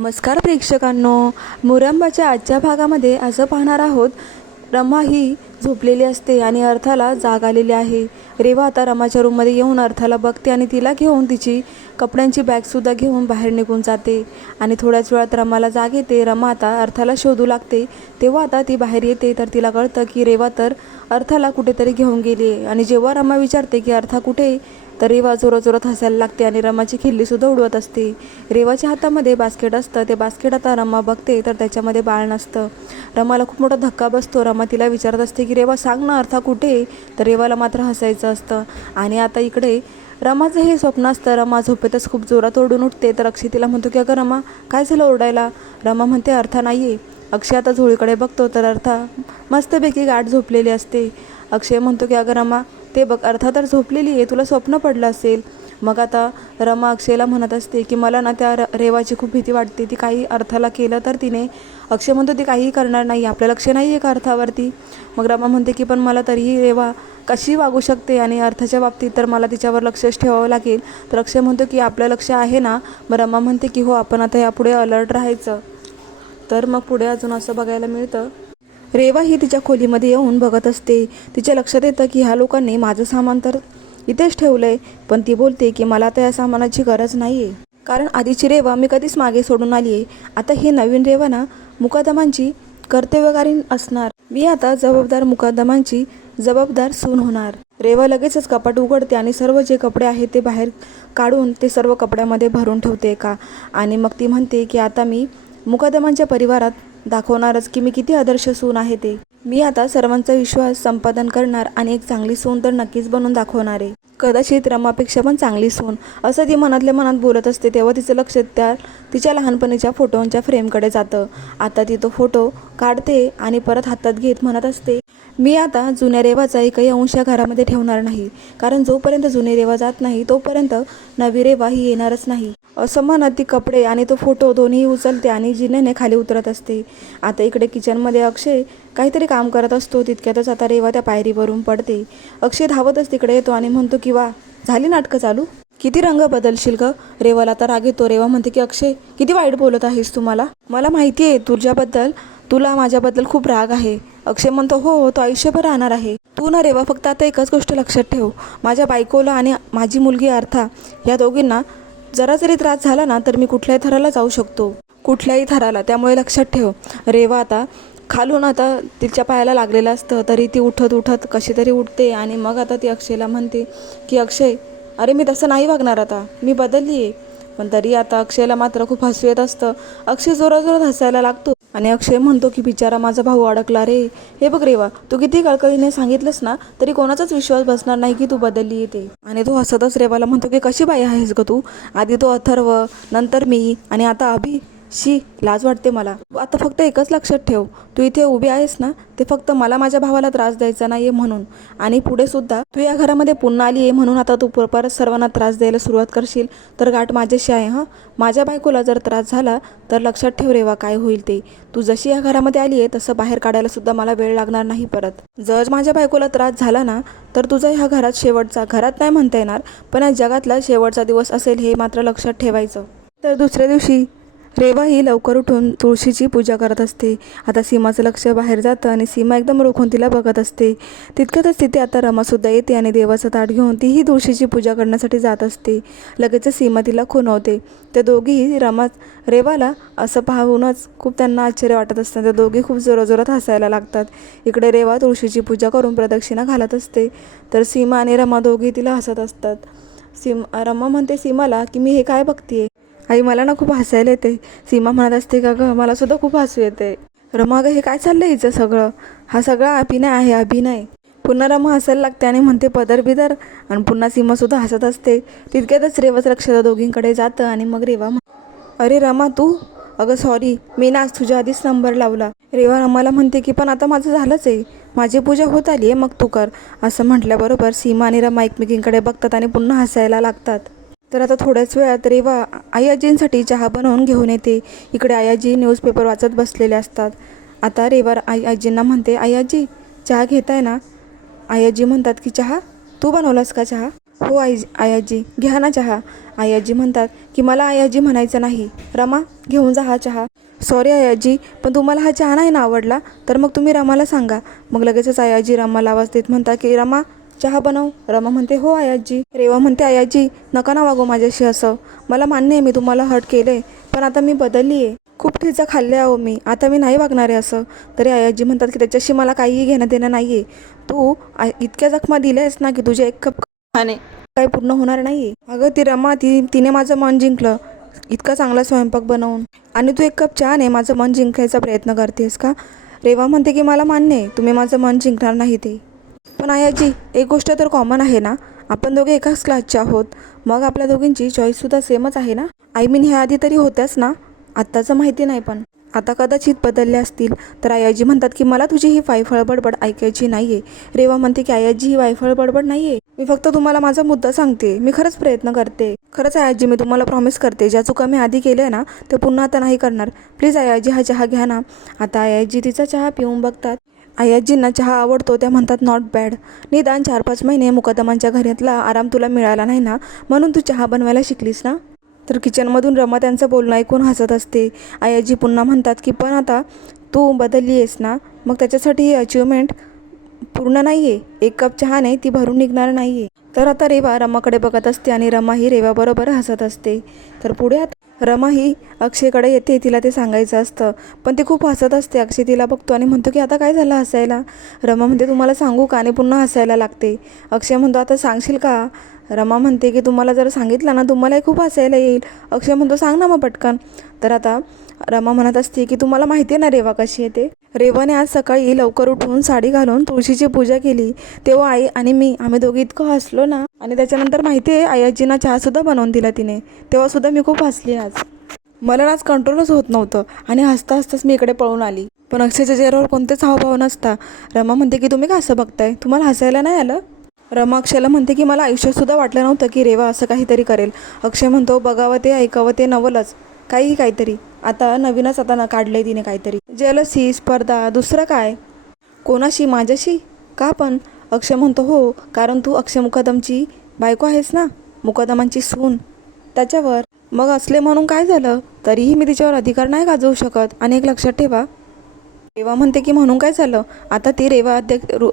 नमस्कार प्रेक्षकांनो. मुरंबाच्या आजच्या भागामध्ये असं पाहणार आहोत रमा ही झोपलेली असते आणि अर्थाला जाग आलेली आहे. रेवा आता रमाच्या रूममध्ये येऊन अर्थाला बघते आणि तिला घेऊन तिची कपड्यांची बॅगसुद्धा घेऊन बाहेर निघून जाते. आणि थोड्याच वेळात रमाला जाग येते. रमा आता अर्थाला शोधू लागते. तेव्हा आता ती बाहेर येते. तर तिला कळतं की रेवा तर अर्थाला कुठेतरी घेऊन गेली आणि जेव्हा रमा विचारते की अर्था कुठे आहे? तर रेवा जोराजोरात हसायला लागते आणि रमाची खिल्लीसुद्धा उडवत असते. रेवाच्या हातामध्ये बास्केट असतं. ते बास्केट आता रमा बघते तर त्याच्यामध्ये बाळ नसतं. रमाला खूप मोठा धक्का बसतो. रमा तिला विचारत असते की रेवा सांग ना अर्था कुठे आहे? तर रेवाला मात्र हसायचं असतं. आणि आता इकडे रमाचं हे स्वप्न असतं. रमा झोपेतच खूप जोरात ओरडून उठते. तर अक्षय तिला म्हणतो की अगं रमा काय झालं ओरडायला? रमा म्हणते अर्था नाही आहे अक्षय आता झोळीकडे बघतो तर अर्था मस्तपैकी गाठ झोपलेली असते. अक्षय म्हणतो की अगं रमा ते बघ अर्था तर झोपलेली आहे तुला स्वप्न पडलं असेल. मग आता रमा अक्षयला म्हणत असते की मला ना त्या र रेवाची खूप भीती वाटते ती काही अर्थाला केलं तर तिने अक्षय म्हणतो ती काहीही करणार नाही आपलं लक्ष नाही आहे का अर्थावरती? मग रमा म्हणते की पण मला तरीही रेवा कशी वागू शकते आणि अर्थाच्या बाबतीत तर मला तिच्यावर लक्षच ठेवावं लागेल. तर अक्षय म्हणतो की आपलं लक्ष आहे ना? मग रमा म्हणते की हो आपण आता यापुढे अलर्ट राहायचं. तर मग पुढे अजून असं बघायला मिळतं. रेवा ही तिच्या खोलीमध्ये येऊन बघत असते. तिच्या लक्षात येतं की ह्या लोकांनी माझं सामान तर इथेच ठेवलं आहे पण ती बोलते की मला आता या सामानाची गरज नाही आहे कारण आधीची रेवा मी कधीच मागे सोडून आली आहे आता ही नवीन रेवा ना मुकादमांची कर्तव्यकारी असणार. मी आता जबाबदार मुकादमांची जबाबदार सून होणार. रेवा लगेचच कपाट उघडते आणि सर्व जे कपडे आहेत ते बाहेर काढून ते सर्व कपड्यामध्ये भरून ठेवते का? आणि मग ती म्हणते की आता मी मुकादमांच्या परिवारात दाखवणारच की मी किती आदर्श सून आहे ते. मी आता सर्वांचा विश्वास संपादन करणार आणि एक चांगली सून तर नक्कीच बनवून दाखवणार आहे. कदाचित रमापेक्षा पण चांगली सून असं ती मनातल्या मनात बोलत असते तेव्हा तिचं लक्ष त्या तिच्या लहानपणीच्या फोटोंच्या फ्रेमकडे जातं. आता ती तो फोटो काढते आणि परत हातात घेत म्हणत असते मी आता जुन्या रेवाचा एकही अंश या घरामध्ये ठेवणार नाही. कारण जोपर्यंत जुने रेवा जात नाही तोपर्यंत नवी रेवा ही येणारच नाही. असं म्हणत ती कपडे आणि तो फोटो दोन्ही उचलते आणि जिन्याने खाली उतरत असते. आता इकडे किचनमध्ये अक्षय काहीतरी काम करत असतो तितक्यातच आता रेवा त्या पायरीवरून पडते. अक्षय धावतच तिकडे येतो आणि म्हणतो की वा झाली नाटकं चालू? किती रंग बदलशील ग? रेवाला तर राग येतो. रेवा म्हणते की अक्षय किती वाईट बोलत आहेस तू मला? मला माहिती आहे तुझ्याबद्दल तुला माझ्याबद्दल खूप राग आहे. अक्षय म्हणतो हो हो तो आयुष्यभर राहणार आहे. तू ना रेवा फक्त आता एकच गोष्ट लक्षात ठेव. माझ्या बायकोला आणि माझी मुलगी अर्था या दोघींना जरा जरी त्रास झाला ना तर मी कुठल्याही थराला जाऊ शकतो. कुठल्याही थराला त्यामुळे लक्षात ठेव. रेवा आता खालून आता तिच्या पायाला लागलेलं असतं तरी ती उठत उठत कशी तरी उठते आणि मग आता ती अक्षयला म्हणते की अक्षय अरे मी तसं नाही वागणार आता मी बदलली आहे. पण तरी आता अक्षयला मात्र खूप हसू येत असतं. अक्षय जोराजोरात हसायला लागतो आणि अक्षय म्हणतो की बिचारा माझा भाऊ अडकला रे. हे बघ रेवा तू किती कळकळीने सांगितलंस ना तरी कोणाचाच विश्वास बसणार नाही की तू बदलली येते आणि तो हसतच रेवाला म्हणतो की कशी बाई आहेस ग तू? आधी तो अथर्व नंतर मी आणि आता अभि. शी लाज वाटते मला. आता फक्त एकच लक्षात ठेव. तू इथे उभी आहेस ना ते फक्त मला माझ्या भावाला त्रास द्यायचा नाही आहे म्हणून. आणि पुढे सुद्धा तू या घरामध्ये पुन्हा आली आहे म्हणून आता तू परत सर्वांना त्रास द्यायला सुरुवात करशील. तर गाठ माझ्याशी आहे हां? माझ्या बायकोला जर त्रास झाला तर लक्षात ठेव रेवा काय होईल ते. तू जशी या घरामध्ये आली आहे तसं बाहेर काढायला सुद्धा मला वेळ लागणार नाही परत. जर माझ्या बायकोला त्रास झाला ना तर तुझा ह्या घरात शेवटचा घरात नाही म्हणता येणार पण या जगातला शेवटचा दिवस असेल हे मात्र लक्षात ठेवायचं. तर दुसऱ्या दिवशी रेवा ही लवकर उठून तुळशीची पूजा करत असते. आता सीमाचं लक्ष बाहेर जातं आणि सीमा एकदम रोखून तिला बघत असते. तितक्यातच तिथे आता रमासुद्धा येते आणि देवाचं ताट घेऊन तीही तुळशीची पूजा करण्यासाठी जात असते. लगेच सीमा तिला खुनवते त्या दोघीही रमा रेवाला असं पाहूनच खूप त्यांना आश्चर्य वाटत असतं. त्या दोघी खूप जोराजोरात हसायला लागतात. इकडे रेवा तुळशीची पूजा करून प्रदक्षिणा घालत असते. तर सीमा आणि रमा दोघी तिला हसत असतात. सीम रमा म्हणते सीमाला की मी हे काय बघतीये? आई मला ना खूप हसायला येते. सीमा म्हणत असते का गं मला सुद्धा खूप हसू येते. रमा गं हे काय चाललंय हिचं सगळं? हा सगळा अभिनय आहे अभिनय. पुन्हा रमा हसायला लागते आणि म्हणते पदर बिदर. आणि पुन्हा सीमासुद्धा हसत असते. तितक्यातच रेवाच लक्ष दोघींकडे जातं आणि मग रेवा अरे रमा तू? अगं सॉरी मी ना आज तुझ्या आधीच नंबर लावला. रेवा रमाला म्हणते की पण आता माझं झालंच आहे. माझी पूजा होत आली आहे मग तू कर. असं म्हटल्याबरोबर सीमा आणि रमा एकमेकींकडे बघतात आणि पुन्हा हसायला लागतात. तर आता थोड्याच वेळात रेवा आई आजींसाठी चहा बनवून घेऊन येते. इकडे आयाजी न्यूजपेपर वाचत बसलेले असतात. आता रेवा आई आजींना म्हणते आयाजी चहा घेताय ना? आयाजी म्हणतात की चहा? तू बनवलास का चहा? हो आई आयाजी घ्या ना चहा. आयाजी म्हणतात की मला आयाजी म्हणायचं नाही. रमा घेऊन जा हा चहा. सॉरी आयाजी पण तुम्हाला हा चहा नाही ना आवडला? तर मग तुम्ही रमाला सांगा. मग लगेचच आयाजी रमाला आवाज देत म्हणतात की रमा चहा बनव. रमा म्हणते हो आयाजी. रेवा म्हणते आयाजी नका ना वागू माझ्याशी असं. मला मान्य आहे मी तुम्हाला हट केले पण आता मी बदलली आहे. खूप ठिचा खाल्ले आहो मी. आता मी नाही वागणार आहे असं. तरी आयाजी म्हणतात की त्याच्याशी मला काहीही घेणं देणं नाही आहे तू इतक्या जखमा दिल्यास ना की तुझे एक कप खाणे. काही पूर्ण होणार नाही अगं ती रमा ती तिने माझं मन जिंकलं. इतका चांगला स्वयंपाक बनवून. आणि तू एक कप चहाने माझं मन जिंकायचा प्रयत्न करतेस का? रेवा म्हणते की मला मान्य आहे तुम्ही माझं मन जिंकणार नाही ते. पण आयाजी एक गोष्ट तर कॉमन आहे ना? आपण दोघे एकाच क्लासचे आहोत. मग आपल्या दोघींची चॉईससुद्धा सेमच आहे ना? आय मीन ह्या आधी तरी होत्याच ना? आत्ताचं माहिती नाही पण. आता कदाचित बदलले असतील. तर आयाजी म्हणतात की मला तुझी ही वायफळ बडबड ऐकायची नाही आहे रेवा म्हणते की आयाजी ही वायफळ बडबड नाही आहे मी फक्त तुम्हाला माझा मुद्दा सांगते. मी खरंच प्रयत्न करते. खरंच आयाजी मी तुम्हाला प्रॉमिस करते. ज्या चुका मी आधी केल्या ना ते पुन्हा आता नाही करणार. प्लीज आयाजी हा चहा घ्या ना. आता आयाजी तिचा चहा पिऊन बघतात. अय्याजींना चहा आवडतो त्या म्हणतात नॉट बॅड निदान चार पाच महिने मुकदमांच्या घरातला आराम तुला मिळाला नाही ना? म्हणून तू चहा बनवायला शिकलीस ना? तर किचनमधून रमा त्यांचं बोलणं ऐकून हसत असते. आयाजी पुन्हा म्हणतात की पण आता तू बदलली आहेस ना? मग त्याच्यासाठी ही अचिव्हमेंट पूर्ण नाही आहे एक कप चहाने ती भरून निघणार नाही आहे तर आता रेवा रमाकडे बघत असते आणि रमा ही रेवाबरोबर हसत असते. तर पुढे आता रमा ही अक्षयकडे येते तिला ते सांगायचं असतं. पण ती खूप हसत असते. अक्षय तिला बघतो आणि म्हणतो की आता काय झालं हसायला? रमा म्हणते तुम्हाला सांगू का? आणि पुन्हा हसायला लागते. अक्षय म्हणतो आता सांगशील का? रमा म्हणते की तुम्हाला जर सांगितलं ना तुम्हालाही खूप हसायला येईल. अक्षय म्हणतो सांग ना मग पटकन. तर आता रमा म्हणत असते की तुम्हाला माहिती आहे ना रेवा कशी येते रेवाने आज सकाळी लवकर उठून साडी घालून तुळशीची पूजा केली. तेव्हा आई आणि मी आम्ही दोघी इतकं हसलो ना आणि त्याच्यानंतर माहिती आहे आयाजींना चहासुद्धा बनवून दिला तिने. तेव्हासुद्धा मी खूप हसली आज. मला ना आज कंट्रोलच होत नव्हतं आणि हसता हसताच मी इकडे पळून आली. पण अक्षयच्या चेहऱ्यावर कोणतेच हावभाव नसता. रमा म्हणते की तुम्ही का असं बघताय? तुम्हाला हसायला नाही आलं? रमा अक्षयला म्हणते की मला आयुष्यातसुद्धा वाटलं नव्हतं की रेवा असं काहीतरी करेल. अक्षय म्हणतो बघावं ते ऐकावं ते नवलच. काहीही काहीतरी. आता नवीनच आता ना काढलंय तिने काहीतरी. जलसी स्पर्धा दुसरं काय? कोणाशी? माझ्याशी? का पण? अक्षय म्हणतो हो कारण तू अक्षय मुकदमची बायको आहेस ना? मुकदमांची सून. त्याच्यावर मग असले म्हणून काय झालं? तरीही मी तिच्यावर अधिकार नाही गाजवू शकत. आणि एक लक्षात ठेवा रेवा म्हणते की म्हणून काय झालं? आता ती रेवा अध्यक्ष रु-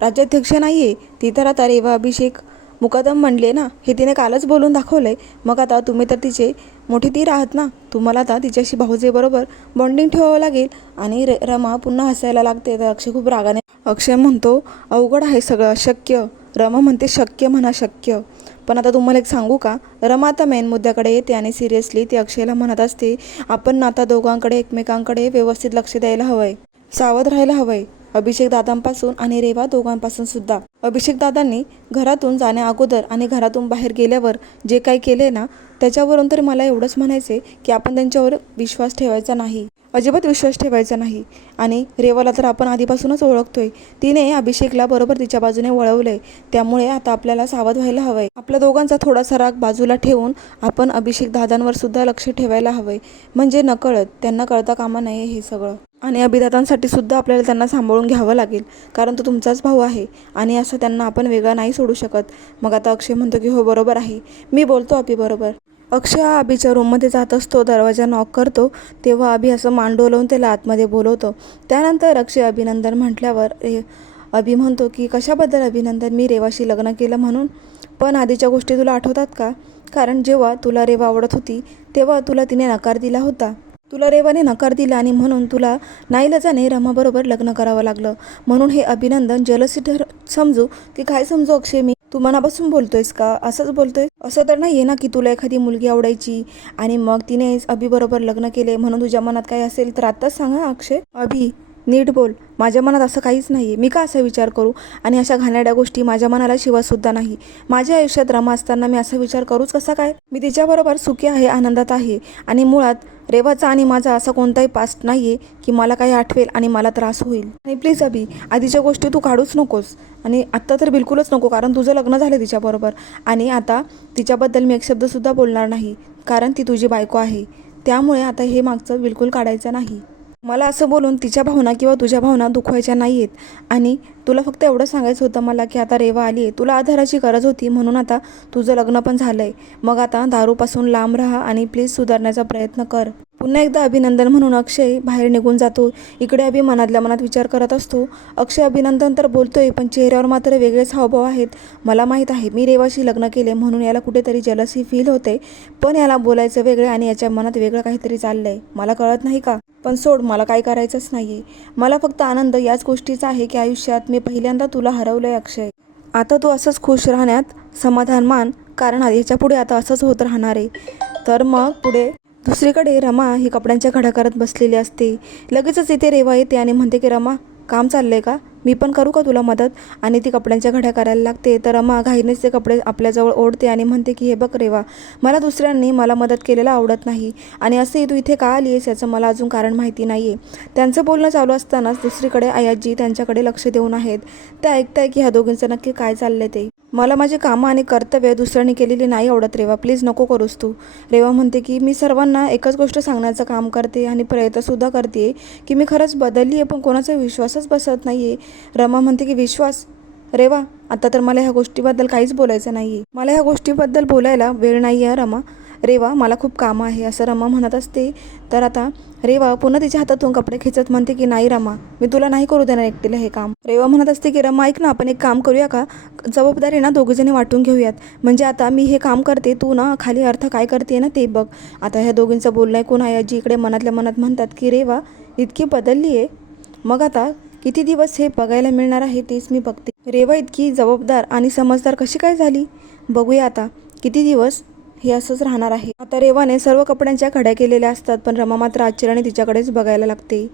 राज्याध्यक्ष नाही आहे ती तर आता रेवा अभिषेक मुकादम म्हणले ना हे तिने कालच बोलून दाखवलंय. मग आता तुम्ही तर तिचे मोठी ती राहत ना तुम्हाला आता तिच्याशी भाऊजीबरोबर बॉन्डिंग ठेवावं लागेल. आणि रे रमा पुन्हा हसायला लागते तर अक्षय खूप रागाने अक्षय म्हणतो अवघड आहे सगळं शक्य. रमा म्हणते शक्य म्हणा शक्य. पण आता तुम्हाला एक सांगू का? रमा आता मेन मुद्द्याकडे येते आणि सिरियसली ती अक्षयला म्हणत असते आपण ना आता दोघांकडे एकमेकांकडे व्यवस्थित लक्ष द्यायला हवंय. सावध राहायला हवंय. आहे दादांपासून आणि रेवा दोघांपासून सुद्धा. अभिषेक दादांनी घरातून जाण्या अगोदर आणि घरातून बाहेर गेल्यावर जे काही केले ना त्याच्यावरून तर मला एवढंच म्हणायचे की आपण त्यांच्यावर विश्वास ठेवायचा नाही. अजिबात विश्वास ठेवायचा नाही. आणि रेवाला तर आपण आधीपासूनच ओळखतोय. तिने अभिषेकला बरोबर तिच्या बाजूने वळवलंय. त्यामुळे आता आपल्याला सावध व्हायला हवंय. आपल्या दोघांचा थोडासा राग बाजूला ठेवून आपण अभिषेक दादांवर सुद्धा लक्ष ठेवायला हवंय. म्हणजे नकळत त्यांना कळता कामा नये हे सगळं. आणि अभिदातांसाठी सुद्धा आपल्याला त्यांना सांभाळून घ्यावं लागेल कारण तो तुमचाच भाऊ आहे आणि असं त्यांना आपण वेगळा नाही सोडू शकत. मग आता अक्षय म्हणतो की हो बरोबर आहे. मी बोलतो अभि बरोबर. अक्षय हा अभिच्या रूममध्ये जात असतो दरवाजा नॉक करतो तेव्हा अभि असं मान डोलवून त्याला आतमध्ये बोलवतो. त्यानंतर अक्षय अभिनंदन म्हटल्यावर रे अभि म्हणतो की कशाबद्दल अभिनंदन? मी रेवाशी लग्न केलं म्हणून. पण आधीच्या गोष्टी तुला आठवतात का? कारण जेव्हा तुला रेवा आवडत होती तेव्हा तुला तिने नकार दिला होता. तुला रेवाने नकार दिला आणि म्हणून तुला नाईलाजाने रमाबरोबर लग्न करावं लागलं. म्हणून हे अभिनंदन जलसी ठर समजू की काय समजू अक्षय मी? तू मनापासून बोलतोयस का? असंच बोलतोय? असं तर नाही आहे ना की तुला एखादी मुलगी आवडायची आणि मग तिने अभिबरोबर लग्न केले म्हणून तुझ्या मनात काय असेल तर आत्ताच सांगा अक्षय. अभि नीट बोल. माझ्या मनात असं काहीच नाही आहे मी का असा विचार करू? आणि अशा घाणाड्या गोष्टी माझ्या मनाला शिवासुद्धा नाही. माझ्या आयुष्यात रमा असताना मी असा विचार करूच कसा काय? मी तिच्याबरोबर सुखी आहे आनंदात आहे. आणि मुळात रेवाचा आणि माझा असा कोणताही पास्ट नाही आहे की मला काही आठवेल आणि मला त्रास होईल. आणि प्लीज अभि आधीच्या गोष्टी तू काढूच नकोस. आणि आत्ता तर बिलकुलच नको कारण तुझं लग्न झालं तिच्याबरोबर. आणि आता तिच्याबद्दल मी एक शब्दसुद्धा बोलणार नाही कारण ती तुझी बायको आहे. त्यामुळे आता हे मागचं बिलकुल काढायचं नाही. मला असं बोलून तिच्या भावना किंवा तुझ्या भावना दुखवायच्या नाही आहेत आणि तुला फक्त एवढं सांगायचं होतं मला की आता रेवा आली आहे तुला आधाराची गरज होती म्हणून आता तुझं लग्न पण झालं आहे मग आता दारूपासून लांब राहा आणि प्लीज सुधारण्याचा प्रयत्न कर. पुन्हा एकदा अभिनंदन म्हणून अक्षय बाहेर निघून जातो. इकडे अभि मनातल्या मनात विचार करत असतो. अक्षय अभिनंदन तर बोलतोय पण चेहऱ्यावर मात्र वेगळेच हावभाव आहेत. मला माहीत आहे मी रेवाशी लग्न केले म्हणून याला कुठेतरी जलसी फील होते. पण याला बोलायचं वेगळं आणि याच्या मनात वेगळं काहीतरी चाललंय. मला कळत नाही का? पण सोड मला काय करायचंच नाही मला फक्त आनंद याच गोष्टीचा आहे की आयुष्यात मी पहिल्यांदा तुला हरवलंय अक्षय. आता तू असंच खुश राहण्यात समाधान मान कारण याच्यापुढे आता असंच होत राहणार आहे. तर मग पुढे? दुसरीकडे रमा ही कपड्यांच्या घड्या करत बसलेली असते. लगेचच इथे रेवा येते आणि म्हणते की रमा काम चाललंय का? मी पण करू का तुला मदत? आणि ती कपड्यांच्या घड्या करायला लागते. तर रमा घाईनेच ते कपडे आपल्याजवळ ओढते आणि म्हणते की हे बघ रेवा मला दुसऱ्यांनी मला मदत केलेलं आवडत नाही. आणि असंही तू इथे का आली आहेस याचं मला अजून कारण माहिती नाही आहे त्यांचं बोलणं चालू असतानाच दुसरीकडे आयाजी त्यांच्याकडे लक्ष देऊन आहेत. ते ऐकताय की ह्या दोघींचं नक्की काय चाललंय ते? मला माझे कामं आणि कर्तव्य दुसऱ्यांनी केलेली नाही आवडत रेवा. प्लीज नको करूस तू. रेवा म्हणते की मी सर्वांना एकच गोष्ट सांगण्याचं काम करते आणि प्रयत्नसुद्धा करते की मी खरंच बदलली आहे पण कोणाचा विश्वासच बसत नाही आहे रमा म्हणते की विश्वास. रेवा आता तर मला ह्या गोष्टीबद्दल काहीच बोलायचं नाही आहे मला ह्या गोष्टीबद्दल बोलायला वेळ नाही आहे रमा. रेवा मला खूप काम आहे असं रमा म्हणत असते. तर आता रेवा पुन्हा तिच्या हातातून कपडे खेचत म्हणते की नाही रमा मी तुला नाही करू देणार एकटीला हे काम. रेवा म्हणत असते की रमा ऐक ना आपण एक काम करूया का? जबाबदारी ना दोघीजणी वाटून घेऊयात. म्हणजे आता मी हे काम करते तू ना खाली अर्थ काय करते ना ते बघ. आता ह्या दोघींचं बोलणं ऐकून आजी इकडे मनातल्या मनात म्हणतात की रेवा इतकी बदलली आहे मग आता किती दिवस हे बघायला मिळणार आहे तेच मी बघते. रेवा इतकी जबाबदार आणि समजदार कशी काय झाली? बघूया आता. किती दिवस हे असंच राहणार आहे. आता रेवाने सर्व कपड्यांच्या खड्या केलेल्या असतात पण रमा मात्र आश्चर्याने तिच्याकडेच बघायला लागते.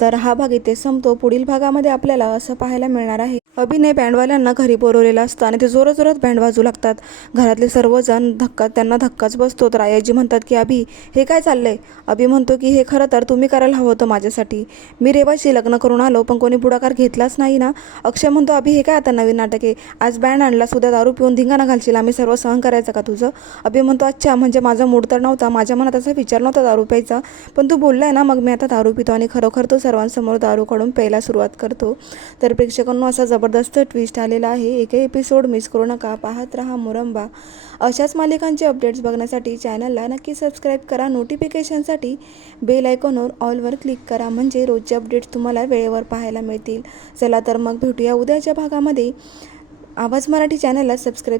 तर हा भाग इथे संपतो. पुढील भागामध्ये आपल्याला असं पाहायला मिळणार आहे. अभिनय बँडवाल्यांना घरी बोरवलेलं असतं आणि ते जोरात जोरात बँड वाजू लागतात. घरातले सर्वजण धक्का त्यांना धक्काच बसतो. तर आयाजी म्हणतात की अभि हे काय चाललंय? अभि म्हणतो की हे खरं तर तुम्ही करायला हवं होतं माझ्यासाठी. मी रेवाशी लग्न करून आलो पण कोणी पुढाकार घेतलाच नाही ना? अक्षय म्हणतो अभि हे काय आता नवीन नाटक आहे? आज बँड आणला सुद्धा दारू पिऊन धिंगाणा घालशील आम्ही सर्व सहन करायचं का तुझं? अभि म्हणतो अच्छा म्हणजे माझा मूड तर नव्हता माझ्या मनात असा विचार नव्हता दारू प्यायचा. पण तू बोलला आहे ना मग मी आता दारू पितो आणि खरोखर तो सर्वांसमोर दारू काढून प्यायला सुरुवात करतो. तर प्रेक्षकांनो असा जबरदस्त ट्विस्ट आलेला आहे. एकही एपिसोड मिस करू नका. पाहत राहा मुरंबा. अशाच मालिकांचे अपडेट्स बघण्यासाठी चॅनलला नक्की सबस्क्राईब करा. नोटिफिकेशनसाठी बेल आयकॉनवर ऑलवर क्लिक करा. म्हणजे रोजचे अपडेट्स तुम्हाला वेळेवर पाहायला मिळतील. चला तर मग भेटूया उद्याच्या भागामध्ये. आवाज मराठी चॅनलला सबस्क्राईब